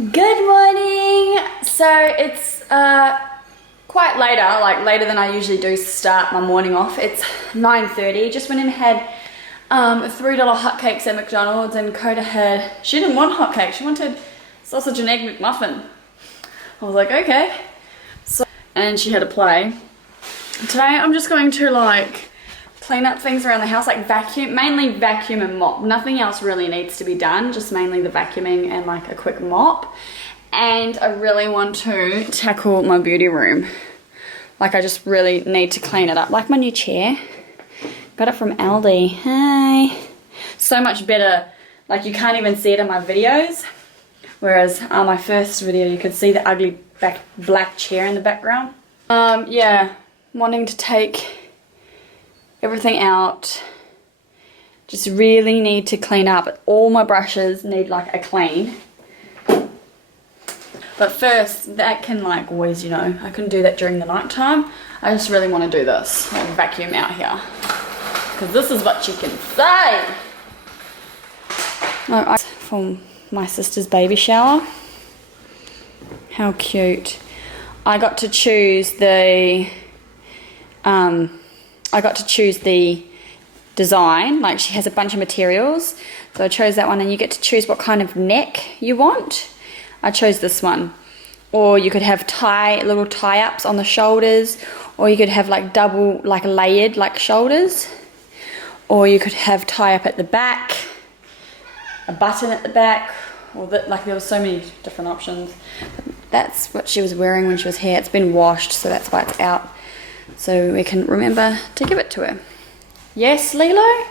Good morning! So it's quite later, like later than I usually do start my morning off. It's 9:30. Just went and had $3 hotcakes at McDonald's, and Coda had, she didn't want hotcakes, she wanted sausage and egg McMuffin. I was like, okay. So, and she had a play. Today I'm just going to like clean up things around the house, like vacuum, mainly vacuum and mop. Nothing else really needs to be done, just mainly the vacuuming and like a quick mop. And I really want to tackle my beauty room. Like I just really need to clean it up. Like my new chair. Got it from Aldi. Hi. So much better. Like you can't even see it in my videos. Whereas my first video you could see the ugly black chair in the background. Yeah, wanting to take everything out. Just really need to clean up. All my brushes need like a clean. But first, that can like always, you know, I can do that during the night time. I just really want to do this, like vacuum out here. Because this is what you can say. Oh, from my sister's baby shower. How cute. I got to choose the design. Like she has a bunch of materials, so I chose that one, and you get to choose what kind of neck you want. I chose this one. Or you could have little tie-ups on the shoulders, or you could have like double, like layered like shoulders, or you could have tie-up at the back, a button at the back, or like there were so many different options. But that's what she was wearing when she was here. It's been washed, so that's why it's out. So we can remember to give it to her. Yes, Lilo?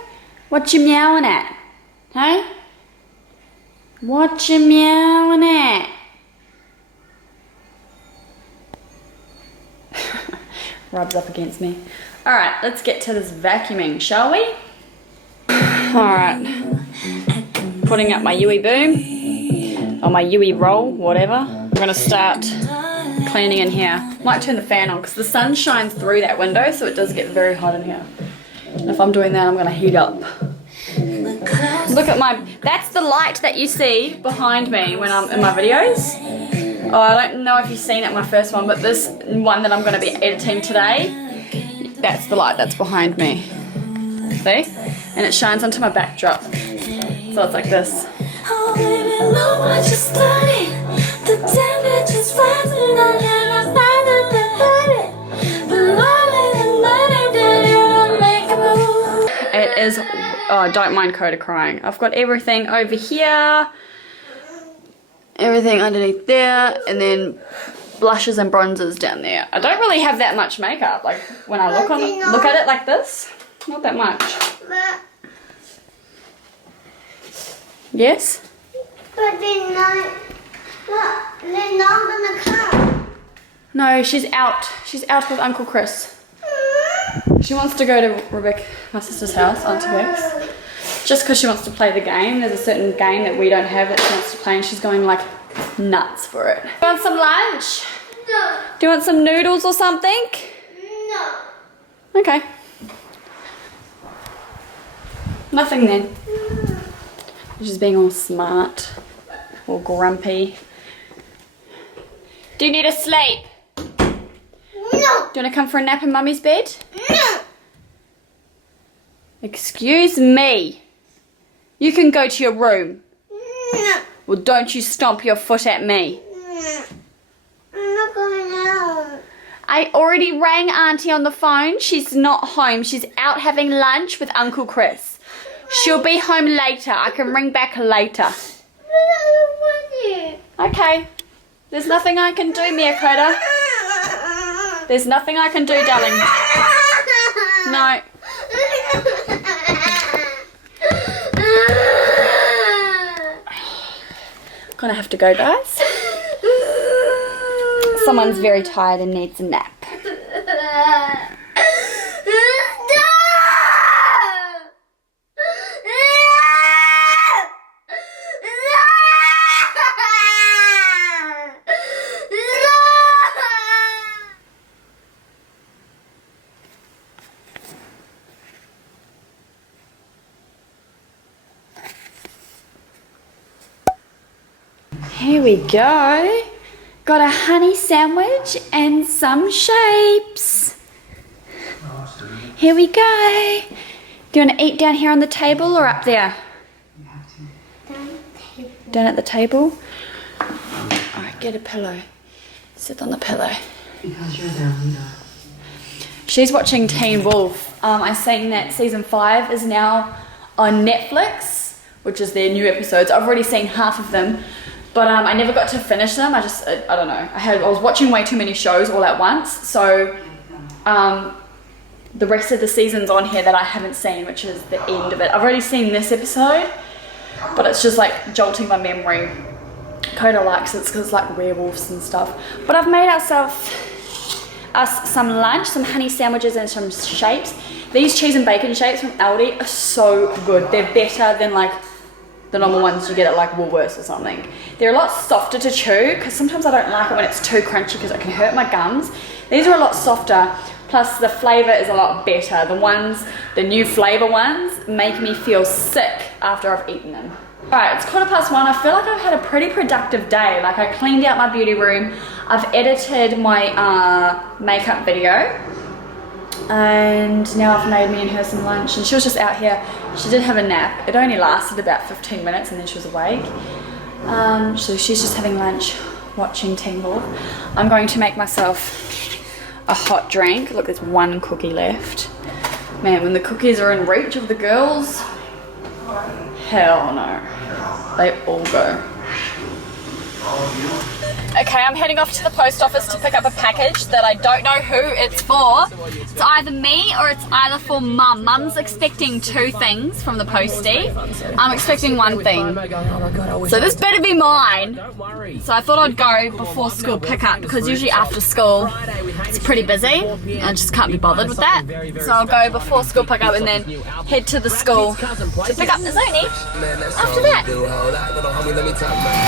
What you meowing at? Hey? What you meowing at? Rubs up against me. Alright, let's get to this vacuuming, shall we? Alright. Putting up my Yui boom. Or my Yui roll, whatever. I'm going to start cleaning in here. Might turn the fan on because the sun shines through that window, so it does get very hot in here. And if I'm doing that, I'm going to heat up. Look at that's the light that you see behind me when I'm in my videos. Oh, I don't know if you've seen it in my first one, but this one that I'm going to be editing today, that's the light that's behind me. See? And it shines onto my backdrop. So it's like this. It is, oh, don't mind Coda crying. I've got everything over here, everything underneath there, and then blushes and bronzers down there. I don't really have that much makeup, like when I look at it like this, not that much. Yes? But they're not gonna come. No, she's out. She's out with Uncle Chris. She wants to go to Rebecca, my sister's house, Auntie Bex. Just because she wants to play the game. There's a certain game that we don't have that she wants to play, and she's going like nuts for it. Do you want some lunch? No. Do you want some noodles or something? No. Okay. Nothing then. She's being all smart, all grumpy. Do you need a sleep? No. Do you want to come for a nap in Mummy's bed? No. Excuse me. You can go to your room. No. Well, don't you stomp your foot at me. No. I'm not going out. I already rang Auntie on the phone. She's not home. She's out having lunch with Uncle Chris. She'll be home later. I can ring back later. Okay. There's nothing I can do, Miakoda. There's nothing I can do, darling. No. Gonna have to go, guys. Someone's very tired and needs a nap. Here we go. Got a honey sandwich and some shapes. Here we go. Do you want to eat down here on the table or up there? Down at the table? Alright, get a pillow. Sit on the pillow. Because you're their leader. She's watching Teen Wolf. I'm saying that season 5 is now on Netflix, which is their new episodes. I've already seen half of them, but I never got to finish them. I don't know. I was watching way too many shows all at once, so the rest of the season's on here that I haven't seen, which is the end of it. I've already seen this episode, but it's just like jolting my memory. Coda likes it because it's like werewolves and stuff. But I've made us some lunch, some honey sandwiches and some shapes. These cheese and bacon shapes from Aldi are so good. They're better than like the normal ones you get at like Woolworths or something. They're a lot softer to chew because sometimes I don't like it when it's too crunchy because it can hurt my gums. These are a lot softer, plus the flavour is a lot better. The new flavour ones make me feel sick after I've eaten them. Alright, it's 1:15. I feel like I've had a pretty productive day. Like I cleaned out my beauty room, I've edited my makeup video, and now I've made me and her some lunch, and she was just out here. She did have a nap. It only lasted about 15 minutes and then she was awake. So she's just having lunch, watching Teen Wolf. I'm going to make myself a hot drink. Look, there's one cookie left. Man, when the cookies are in reach of the girls, hell no. They all go. Okay, I'm heading off to the post office to pick up a package that I don't know who it's for. It's either me or it's either for Mum. Mum's expecting 2 things from the postie. I'm expecting 1 thing. So this better be mine. So I thought I'd go before school pickup because usually after school it's pretty busy. I just can't be bothered with that. So I'll go before school pickup and then head to the school to pick up Zoni after that.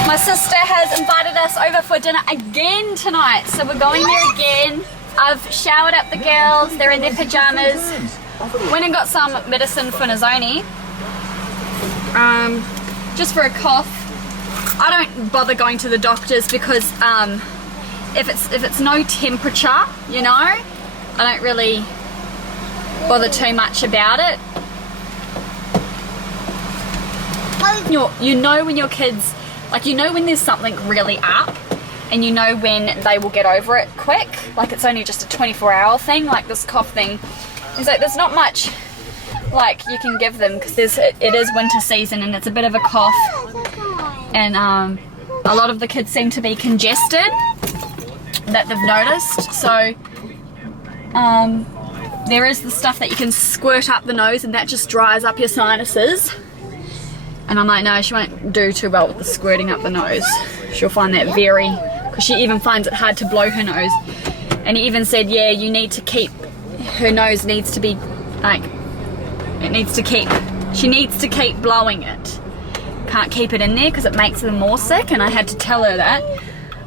My sister has invited us over for dinner again tonight, so we're going there again. I've showered up the girls, they're in their pajamas. Went and got some medicine for Nazoni, just for a cough. I don't bother going to the doctors because if it's no temperature, you know, I don't really bother too much about it. You know when your kids, like you know when there's something really up, and you know when they will get over it quick. Like it's only just a 24-hour thing, like this cough thing. It's like there's not much like you can give them because it is winter season and it's a bit of a cough, and a lot of the kids seem to be congested that they've noticed. So there is the stuff that you can squirt up the nose and that just dries up your sinuses. And I'm like, no, she won't do too well with the squirting up the nose. She'll find that because she even finds it hard to blow her nose. And he even said, yeah, you need to keep, her nose needs to be, like, she needs to keep blowing it. Can't keep it in there because it makes them more sick, and I had to tell her that.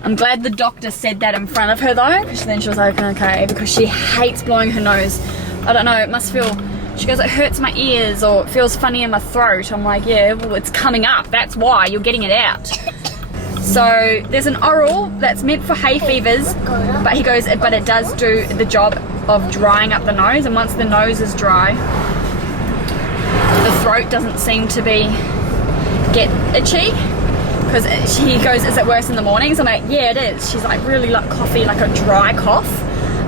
I'm glad the doctor said that in front of her though, because then she was like, okay, because she hates blowing her nose. I don't know, it must feel, she goes, it hurts my ears or it feels funny in my throat. I'm like, yeah, well, it's coming up. That's why you're getting it out. So there's an oral that's meant for hay fevers, but he goes, but it does do the job of drying up the nose. And once the nose is dry, the throat doesn't seem to get itchy. Because he goes, is it worse in the mornings? I'm like, yeah, it is. She's like, really like coffee, like a dry cough.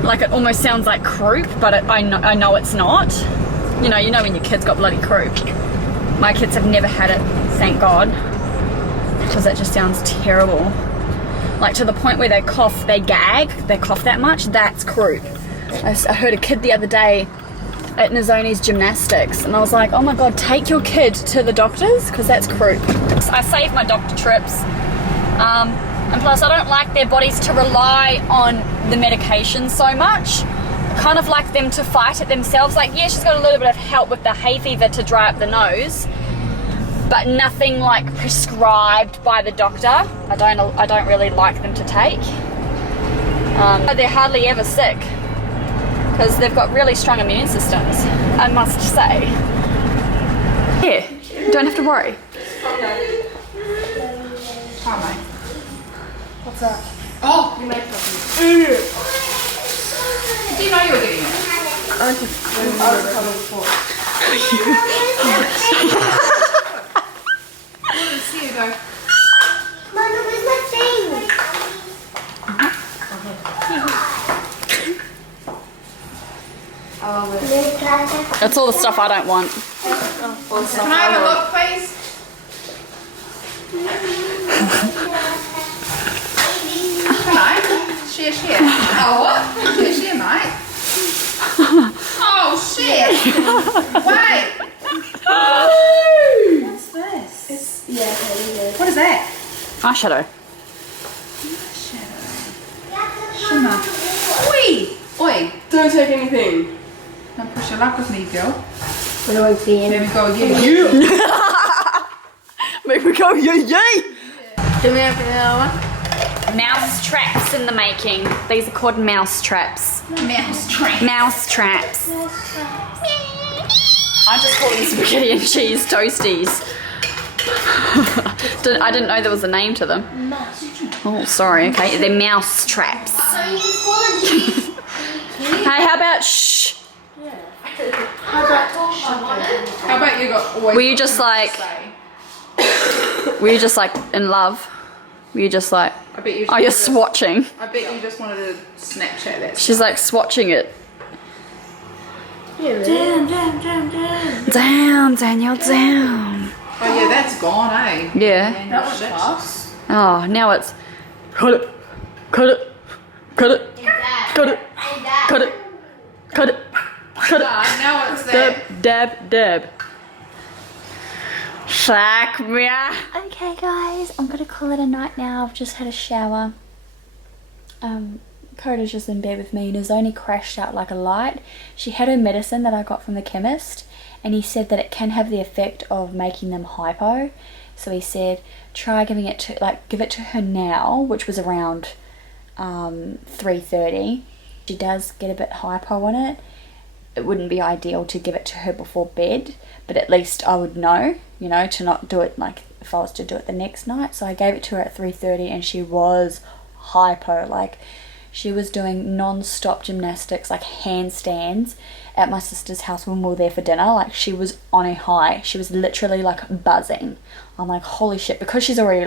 Like it almost sounds like croup, but I know it's not. You know when your kid's got bloody croup. My kids have never had it, thank God, because that just sounds terrible. Like to the point where they cough, they gag, they cough that much, that's croup. I heard a kid the other day at Nazoni's gymnastics, and I was like, oh my God, take your kid to the doctors, because that's croup. I save my doctor trips, and plus I don't like their bodies to rely on the medication so much. Kind of like them to fight it themselves. Like, yeah, she's got a little bit of help with the hay fever to dry up the nose, but nothing like prescribed by the doctor. I don't really like them to take. They're hardly ever sick because they've got really strong immune systems, I must say. Yeah, don't have to worry. What's that? Oh, You made something. do you know you were getting it? See you go. Mama, where's my thing? That's all the stuff I don't want. Can I have a look, please? Can I? Share. Oh, what? Share, mate. Oh, shit. Wait. What's this? What is that? Eyeshadow. Shimmer. Oi. Don't take anything. Don't push your luck with me, girl. We won't see him. There we go again. Make me go yay yay! Do we have another one? Mouse traps in the making. These are called mouse traps. Mouse train. Mouse traps. I just call them spaghetti and cheese toasties. I didn't know there was a name to them. Oh, sorry. Okay, they're mouse traps. Hey, how about shh? How about you got always Were you just like in love? Were you just like, I bet you oh, you're swatching. I bet you just wanted to Snapchat that. She's like swatching it. Damn. Down, Daniel, down. Oh yeah, that's gone, eh? Yeah. That was fast. Oh, now it's cut it, cut it, cut it, cut it, cut it, cut it, cut it. Now it's that. Dab. Shack me. Okay guys, I'm gonna call it a night now. I've just had a shower. Coda's just in bed with me and has only crashed out like a light. She had her medicine that I got from the chemist and he said that it can have the effect of making them hypo. So he said try giving it to, give it to her now, which was around 3:30. She does get a bit hypo on it. It wouldn't be ideal to give it to her before bed, but at least I would know, you know, to not do it like if I was to do it the next night. So I gave it to her at 3:30 and she was hypo, like she was doing non-stop gymnastics, like handstands at my sister's house when we were there for dinner. Like she was on a high. She was literally like buzzing. I'm like, holy shit, because she's already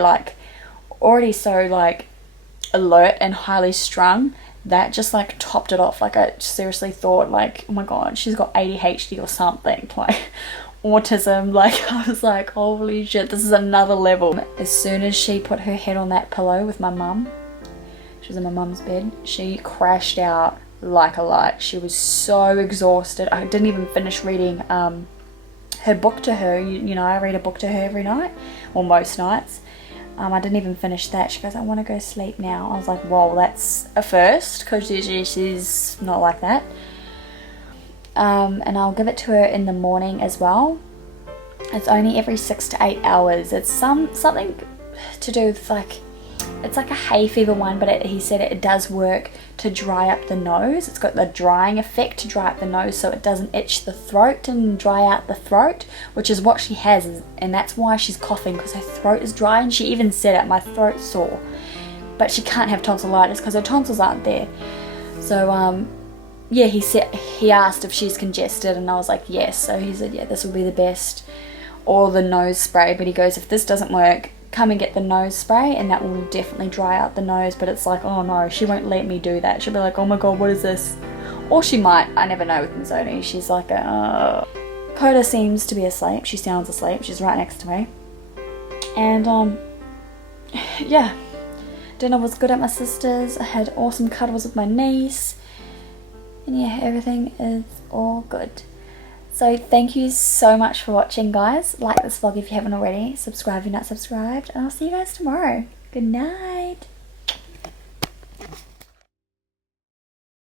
so like alert and highly strung, that just like topped it off. Like I seriously thought like, oh my god, she's got ADHD or something, like autism. Like I was like, holy shit, this is another level. As soon as she put her head on that pillow with my mum, she was in my mum's bed, she crashed out like a light. She was so exhausted. I didn't even finish reading her book to her. You know, I read a book to her every night, or most nights. I didn't even finish that. She goes, I want to go sleep now. I was like, whoa, that's a first, because usually she's not like that. And I'll give it to her in the morning as well. It's only every 6 to 8 hours. It's something to do with like, it's like a hay fever one, but he said it does work to dry up the nose. It's got the drying effect to dry up the nose so it doesn't itch the throat and dry out the throat, which is what she has, and that's why she's coughing, because her throat is dry. And she even said it, my throat's sore, but she can't have tonsillitis because her tonsils aren't there. So yeah, he asked if she's congested and I was like yes. So he said yeah, this will be the best, or the nose spray. But he goes, if this doesn't work, come and get the nose spray and that will definitely dry out the nose. But it's like, oh no, she won't let me do that. She'll be like, oh my god, what is this? Or she might, I never know with Mizoni. She's like Coda seems to be asleep. She sounds asleep. She's right next to me. And yeah, dinner was good at my sister's. I had awesome cuddles with my niece, and yeah, everything is all good. So thank you so much for watching, guys. Like this vlog if you haven't already. Subscribe if you're not subscribed. And I'll see you guys tomorrow. Good night.